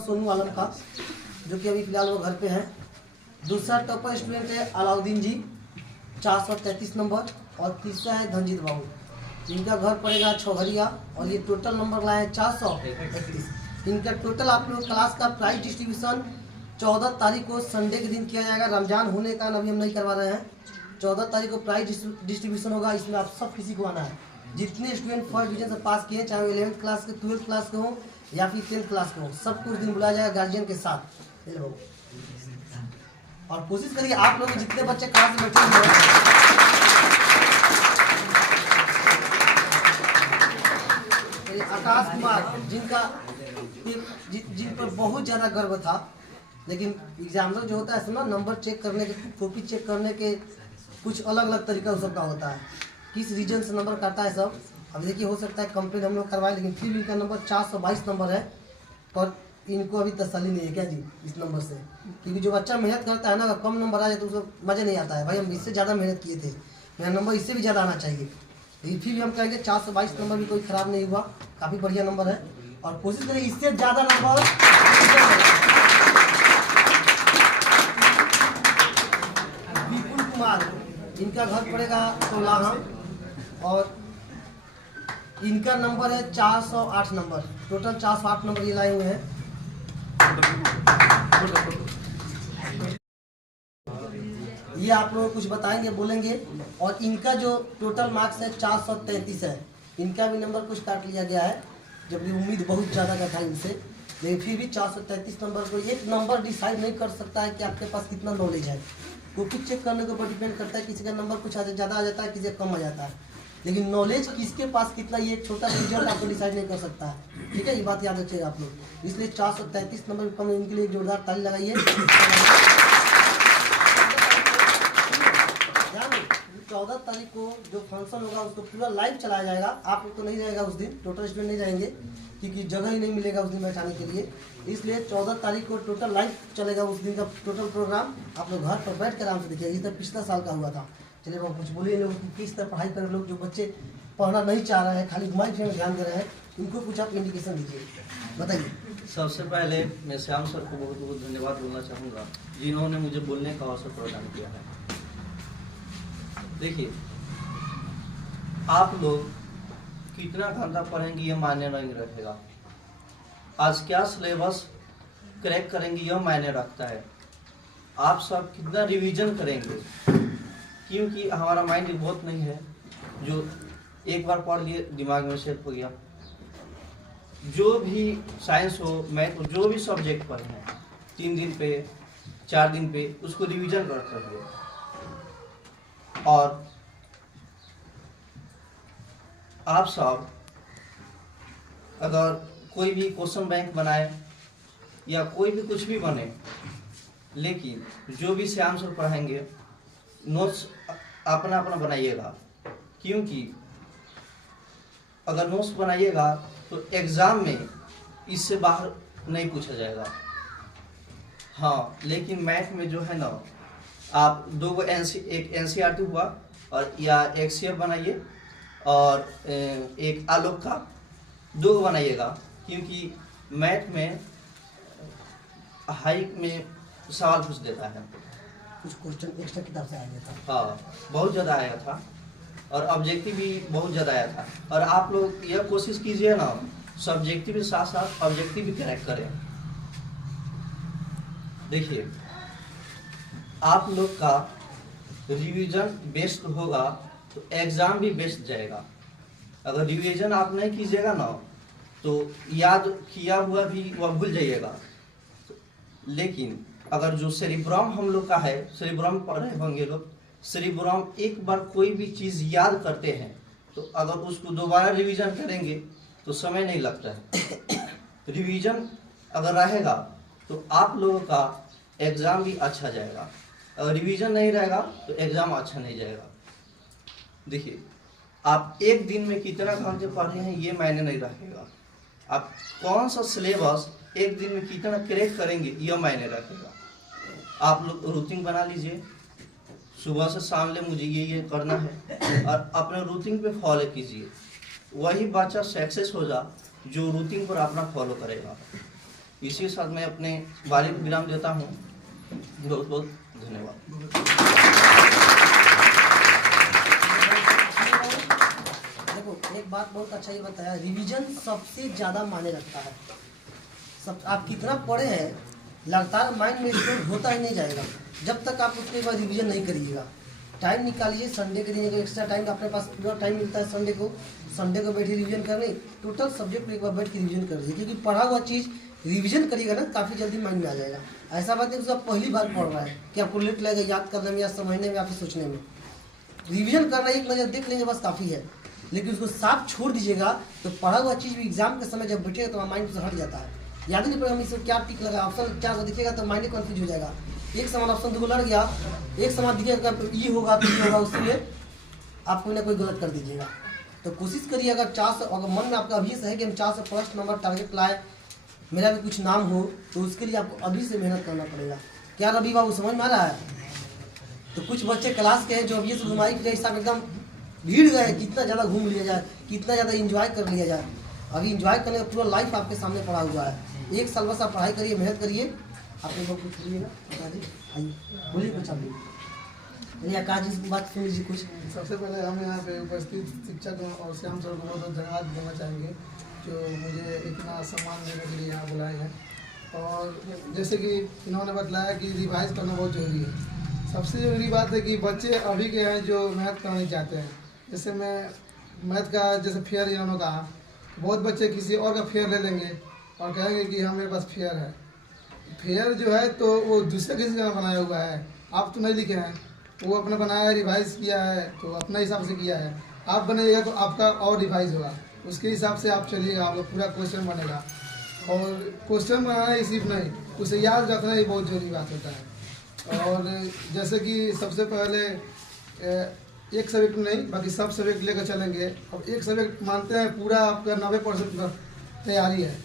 सोनू आलम का, जो कि अभी फिलहाल वो घर पे हैं। दूसरा टॉपर स्टूडेंट है अलाउद्दीन जी 433 नंबर, और तीसरा है धनजीत बाबू, इनका घर पड़ेगा छौघरिया, और ये टोटल नंबर लाए हैं 431। इनका टोटल आप लोग क्लास का प्राइज डिस्ट्रीब्यूशन 14 तारीख को संडे के दिन किया जाएगा। रमजान होने का अभी हम नहीं करवा रहे हैं। 14 तारीख को प्राइज डिस्ट्रीब्यूशन होगा। इसमें आप सब किसी को आना है, जितने स्टूडेंट फर्स्ट डिवीजन से पास किए, चाहे वो 11th क्लास के 12th क्लास के हों या फिर 10th क्लास के हों, सबको उस दिन बुलाया जाएगा गार्जियन के साथ। और कोशिश करिए आप लोग जितने बच्चे क्लास में बैठे हुए हैं, आकाश कुमार जिनका जिन पर बहुत ज़्यादा गर्व था, लेकिन एग्जामिनर जो होता है सुना, नंबर चेक करने के, कॉपी चेक करने के कुछ अलग अलग तरीका उस सबका होता है, किस रीजन से नंबर काटा है सब। अब देखिए हो सकता है कंप्लेन हम लोग करवाए, लेकिन फिर इनका नंबर 422 नंबर है, पर इनको अभी तसल्ली नहीं है क्या जी इस नंबर से, क्योंकि जो बच्चा मेहनत करता है ना, अगर कम नंबर आ जाए तो उसको मज़ा नहीं आता है। भाई हम इससे ज़्यादा मेहनत किए थे, मेरा नंबर इससे भी ज़्यादा आना चाहिए, लेकिन फिर भी हम कहेंगे 422 नंबर भी कोई ख़राब नहीं हुआ, काफ़ी बढ़िया नंबर है। और कोशिश करें इससे ज़्यादा नंबर। विपुल कुमार, इनका घर पड़ेगा कोलाहा, और इनका नंबर है 408 नंबर, टोटल 408 नंबर ये लाए हुए हैं। ये आप लोग कुछ बताएंगे, बोलेंगे। और इनका जो टोटल मार्क्स है 433 है। इनका भी नंबर कुछ काट लिया गया है, जबकि उम्मीद बहुत ज़्यादा का था इनसे, लेकिन फिर भी 433 नंबर को, एक नंबर डिसाइड नहीं कर सकता है कि आपके पास कितना नॉलेज है। कॉपी चेक करने के ऊपर डिपेंड करता है, किसी का नंबर कुछ ज़्यादा आ जाता है, किसी का कम आ जाता है, लेकिन नॉलेज किसके पास कितना, ये एक छोटा रिजल्ट आपको डिसाइड नहीं कर सकता है। ठीक है, ये बात याद रखिएगा आप लोग। इसलिए 433 नंबर कम, इनके लिए जोरदार ताली लगाइए। 14 तारीख को जो फंक्शन होगा उसको पूरा लाइव चलाया जाएगा। आप लोग तो नहीं रहेगा उस दिन, टोटल स्टूडेंट नहीं रहेंगे, क्योंकि जगह ही नहीं मिलेगा उस दिन बैठाने के लिए। इसलिए 14 तारीख को टोटल लाइव चलेगा उस दिन का टोटल प्रोग्राम। आप लोग घर पर बैठ कर आराम से देखिए। इस तरह पिछला साल का हुआ था। चलिए वो कुछ बोलिए लोग कि किस तरह पढ़ाई कर लोग, जो बच्चे पढ़ना नहीं चाह रहे हैं, खाली घुमाई फिर ध्यान दे रहे हैं, उनको कुछ आप इंडिकेशन दीजिए, बताइए। सबसे पहले मैं श्याम सर को बहुत बहुत धन्यवाद बोलना चाहूँगा, जिन्होंने मुझे बोलने का अवसर प्रदान किया है। देखिए, आप लोग कितना घंटा पढ़ेंगे ये मायने नहीं रखेगा, आज क्या सिलेबस क्रैक करेंगे यह मायने रखता है। आप सब कितना रिवीजन करेंगे, क्योंकि हमारा माइंड बहुत नहीं है जो एक बार पढ़ लिए दिमाग में सेट हो गया। जो भी साइंस हो, मैथ हो, जो भी सब्जेक्ट पढ़े हैं 3 दिन पे 4 दिन पे उसको रिवीजन करते हुए, और आप सब अगर कोई भी क्वेश्चन बैंक बनाए या कोई भी कुछ भी बने, लेकिन जो भी श्याम सर पढ़ाएंगे नोट्स अपना अपना बनाइएगा, क्योंकि अगर नोट्स बनाइएगा तो एग्ज़ाम में इससे बाहर नहीं पूछा जाएगा। हाँ, लेकिन मैथ में जो है ना, आप एक एनसीईआरटी हुआ और या एक सीएफ बनाइए और एक आलोक का 2 बनाइएगा, क्योंकि मैथ में हाई में सवाल पूछ देता है। कुछ क्वेश्चन एक्स्ट्रा किताब से आया था। हाँ, बहुत ज़्यादा आया था, और ऑब्जेक्टिव भी बहुत ज़्यादा आया था। और आप लोग यह कोशिश कीजिए ना, सब्जेक्टिव के साथ साथ ऑब्जेक्टिव भी क्रैक करें। देखिए, आप लोग का रिवीजन बेस्ट होगा तो एग्ज़ाम भी बेस्ट जाएगा। अगर रिवीजन आप नहीं कीजिएगा ना, तो याद किया हुआ भी वह भूल जाइएगा। लेकिन अगर जो सेरिब्रम हम लोग का है, सेरिब्रम पढ़ रहे होंगे लोग, सेरिब्रम एक बार कोई भी चीज़ याद करते हैं तो अगर उसको दोबारा रिवीजन करेंगे तो समय नहीं लगता है। रिवीजन अगर रहेगा तो आप लोगों का एग्ज़ाम भी अच्छा जाएगा। अगर रिवीजन नहीं रहेगा तो एग्ज़ाम अच्छा नहीं जाएगा। देखिए, आप एक दिन में कितना घंटे पढ़ रहे हैं ये मायने नहीं रखेगा, आप कौन सा सिलेबस एक दिन में कितना क्रैक करेंगे यह मायने रखेगा। आप लोग रूटीन बना लीजिए, सुबह से शाम ले मुझे ये करना है, और अपने रूटीन पे फॉलो कीजिए। वही बच्चा सक्सेस हो जा जो रूटीन पर अपना फॉलो करेगा। इसी के साथ मैं अपने बारी को विराम देता हूँ। बहुत बहुत धन्यवाद। देखो एक बात बहुत अच्छा ये बताया, रिवीजन सबसे ज़्यादा मायने रखता है। सब आप कितना पढ़े हैं लगातार माइंड में स्टोर होता ही नहीं जाएगा जब तक आप उसके बाद रिवीजन नहीं करिएगा। टाइम निकालिए, संडे के दिन अगर एक्स्ट्रा टाइम अपने पास पूरा टाइम मिलता है संडे को बैठिए रिवीजन करने, टोटल सब्जेक्ट को एक बार बैठ के रिवीजन कर लीजिए, क्योंकि पढ़ा हुआ चीज़ रिवीजन करिएगा ना काफ़ी जल्दी माइंड में आ जाएगा। ऐसा बात है कि आप पहली बार पढ़ रहा है कि आपको लेट लगेगा याद करने में या समझने में या फिर सोचने में। रिवीजन करना एक नज़र देख लेंगे बस काफ़ी है, लेकिन उसको साफ छोड़ दीजिएगा तो पढ़ा हुआ चीज़ भी एग्जाम के समय जब बैठेगा तो माइंड से हट जाता है। याद नहीं पड़ेगा हम इसमें क्या टिक लगा, ऑप्शन क्या दिखेगा तो माइंड कन्फ्यूज हो जाएगा। एक समान ऑप्शन दो लड़ गया, एक समान दिखेगा ये होगा तो ये होगा, उसमें आप कोई ना कोई गलत कर दीजिएगा। तो कोशिश करिए अगर 400 अगर मन में आपका अभी से है कि हम 400 प्लस नंबर टारगेट लाए, मेरा भी कुछ नाम हो, तो उसके लिए आपको अभी से मेहनत करना पड़ेगा। क्या रवि बाबू समझ में आ रहा है? तो कुछ बच्चे क्लास के हैं जो अभी से घुमाई के हिसाब एकदम भीड़ गए, कितना ज़्यादा घूम लिया जाए, कितना ज़्यादा इंजॉय कर लिया जाए। अभी इंजॉय करने का पूरा लाइफ आपके सामने पड़ा हुआ है। एक साल बस आप पढ़ाई करिए, मेहनत करिए। आप लोग कुछ बोलिएगा, आइए बोलिए कुछ। आप आकाश जी की बात सुन लीजिए कुछ। सबसे पहले हम यहाँ पे उपस्थित शिक्षक और श्याम सर को बहुत बहुत धन्यवाद देना चाहेंगे जो मुझे इतना सम्मान देने के लिए यहाँ बुलाए हैं। और जैसे कि इन्होंने बतलाया कि रिवाइज करना बहुत ज़रूरी है। सबसे ज़रूरी बात है कि बच्चे अभी के हैं जो मैथ करना चाहते हैं। जैसे मैं मैथ का जैसे फेयर इन्होंने कहा, बहुत बच्चे किसी और का फेयर ले लेंगे और कहेंगे कि हाँ मेरे पास फेयर है। फेयर जो है तो वो दूसरे किसी का बनाया हुआ है, आप तो नहीं लिखे हैं, वो अपना बनाया है, रिवाइज किया है तो अपना हिसाब से किया है। आप बनाइएगा तो आपका और रिवाइज होगा, उसके हिसाब से आप चलिएगा, आपका पूरा क्वेश्चन बनेगा। और क्वेश्चन बनाना ही सिर्फ नहीं, उसे याद रखना ही बहुत जरूरी बात होता है। और जैसे कि सबसे पहले एक सब्जेक्ट नहीं बाकी सब सब्जेक्ट लेकर चलेंगे। अब एक सब्जेक्ट मानते हैं पूरा आपका 90% तैयारी है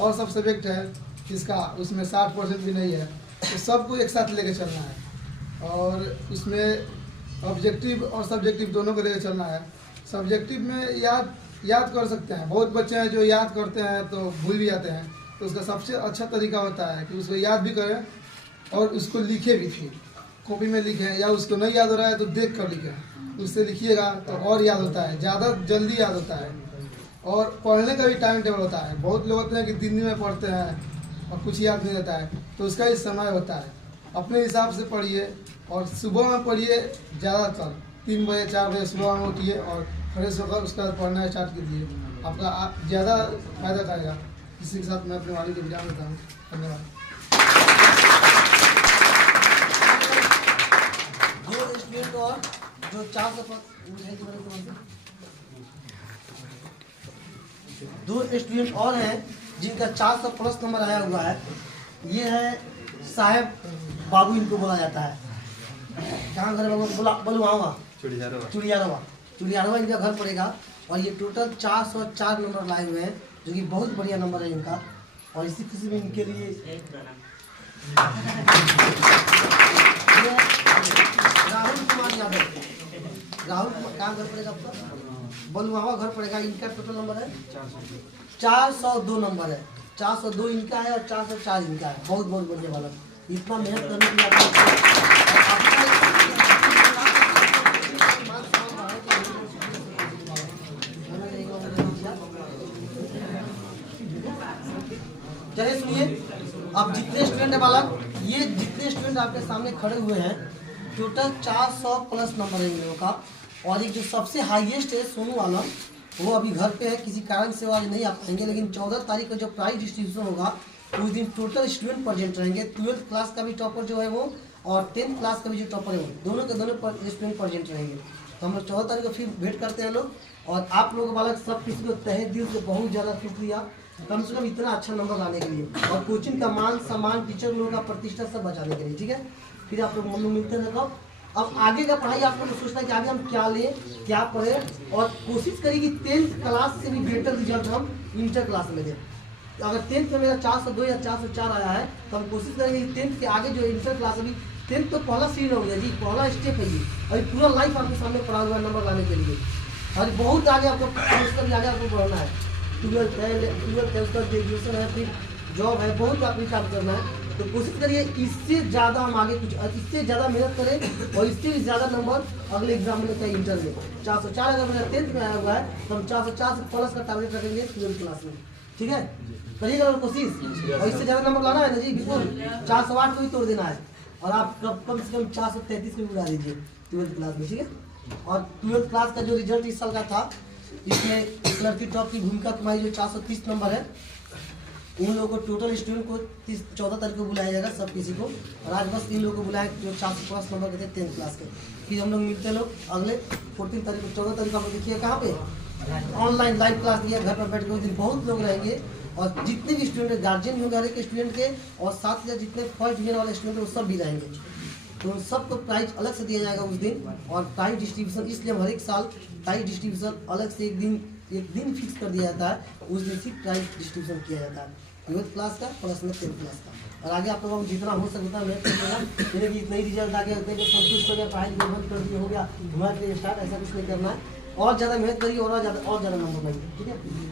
और सब सब्जेक्ट है जिसका उसमें 60% भी नहीं है, तो सबको एक साथ लेकर चलना है। और उसमें ऑब्जेक्टिव और सब्जेक्टिव दोनों को लेकर चलना है। सब्जेक्टिव में याद कर सकते हैं, बहुत बच्चे हैं जो याद करते हैं तो भूल भी जाते हैं, तो उसका सबसे अच्छा तरीका होता है कि उसको याद भी करें और उसको लिखे भी थी, कॉपी में लिखें, या उसको नहीं याद हो रहा है तो देख कर लिखें, उससे लिखिएगा तो और याद होता है, ज़्यादा जल्दी याद होता है। और पढ़ने का भी टाइम टेबल होता है। बहुत लोग होते हैं कि 3 दिन में पढ़ते हैं और कुछ याद नहीं रहता है, तो उसका ही समय होता है। अपने हिसाब से पढ़िए और सुबह में पढ़िए ज़्यादातर, 3 बजे 4 बजे सुबह में उठिए और फ्रेश होकर उसका पढ़ना स्टार्ट कीजिए, आपका ज़्यादा फायदा करेगा। इसी के साथ मैं अपने वाणी को विराम देता हूँ। धन्यवाद। दो स्टूडेंट और जो 2 स्टूडेंट और हैं जिनका 400 प्लस नंबर आया हुआ है। ये है साहेब बाबू, इनको बोला जाता है। कहाँ घर बलुआवा चुड़ियारवा इनका घर पड़ेगा। और ये टोटल 404 नंबर लाए हुए हैं, जो कि बहुत बढ़िया नंबर है इनका। और इसी खुशी में इनके लिए राहुल कुमार यादव, कहाँ घर पड़ेगा आपका? बलुआवा घर पड़ेगा। इनका टोटल नंबर है 402 नंबर है। 402 इनका है और 404 इनका है। बहुत बहुत बढ़िया वाला। इतना मेहनत करने के लिए चलिए सुनिए, अब जितने स्टूडेंट है बालक, ये जितने स्टूडेंट आपके सामने खड़े हुए हैं टोटल 400 प्लस नंबर है इन लोगों का। और एक जो सबसे हाईएस्ट है सोनू वाला, वो अभी घर पे है, किसी कारण से वो आज नहीं आ पाएंगे, लेकिन 14 तारीख को जो प्राइज डिस्ट्रीब्यूशन होगा उस दिन टोटल स्टूडेंट प्रेजेंट रहेंगे। 12th क्लास का भी टॉपर जो है वो और 10th क्लास का भी जो टॉपर है वो दोनों के दोनों स्टूडेंट प्रेजेंट रहेंगे। तो हम लोग 14 तारीख को फिर भेंट करते हैं लोग। और आप लोग बालक सब किसी को तहे दिल से बहुत ज़्यादा शुक्रिया, कम से कम इतना अच्छा नंबर लाने के लिए और कोचिंग का मान सम्मान, टीचर लोगों का प्रतिष्ठा सब बचाने के लिए। ठीक है, फिर आप लोग हम लोग मिलते हैं। अब आगे का पढ़ाई आप लोग को सोचना है कि आगे हम क्या लें, क्या पढ़ें, और कोशिश करिए कि 10th क्लास से भी बेटर रिजल्ट हम इंटर क्लास में दें। अगर 10th में मेरा 402 या 404 आया है तो हम कोशिश करेंगे कि 10th के आगे जो इंटर क्लास, अभी 10th तो पहला सीन हो गया जी, पहला स्टेप है ये। अभी पूरा लाइफ आपके सामने पड़ा हुआ है नंबर लाने के लिए। और बहुत आगे आपको उसका भी आगे आपको बढ़ना है। 12th है, उसका ग्रेजुएशन है, फिर जॉब है, बहुत आखिरी काम करना है, तो कोशिश करिए इससे ज़्यादा हम आगे कुछ, इससे ज़्यादा मेहनत करें और इससे भी ज़्यादा नंबर अगले एग्जाम में लेते हैं। इंटर में 404 अगर मेरा 10th में आया हुआ है तो हम 404 से प्लस का टारगेट रखेंगे 12th क्लास में। ठीक है, करिएगा और कोशिश, और इससे ज़्यादा नंबर लाना है ना जी, बिल्कुल 408 को ही तोड़ देना है, और आप कम से कम 433 को भी उड़ा दीजिए 12th क्लास में। ठीक है, और 12th क्लास का जो रिजल्ट इस साल का था, इसमें एक लड़की टॉप की भूमिका तुम्हारी जो 430 नंबर है, उन लोगों को टोटल स्टूडेंट को 14 तारीख को बुलाया जाएगा सब किसी को, और आज बस इन लोगों को बुलाया जो 405 नंबर के थे 10th क्लास के। फिर हम लोग मिलते हैं लोग अगले 14 तारीख को, 14 तारीख को आप देखिए कहाँ पे ऑनलाइन लाइव क्लास दिया, घर पर बैठ के उस दिन बहुत लोग रहेंगे, और जितने भी स्टूडेंट गार्जियन भी होंगे हर एक स्टूडेंट के, और साथ ही जितने फर्स्ट डिवीजन वाले स्टूडेंट वो सब भी रहेंगे, तो उन सबको प्राइज अलग से दिया जाएगा उस दिन। और प्राइज डिस्ट्रीब्यूशन इसलिए हम हर एक साल प्राइज डिस्ट्रीब्यूशन अलग से एक दिन फिक्स कर दिया जाता है, उस दिन सिर्फ प्राइज डिस्ट्रीब्यूशन किया जाता है 12th क्लास का प्लस में 10th क्लास का। और आगे आप लोगों को जितना हो सकता है मेहनत करिएगा, मेरे कि इतना ही रिजल्ट आ गया उतने के संतुष्ट हो गया, पढ़ाई बंद कर दिया हो गया हमारे लिए स्टार्ट, ऐसा कुछ नहीं करना है, और ज़्यादा मेहनत करिए और ज़्यादा नंबर लाइए। ठीक है।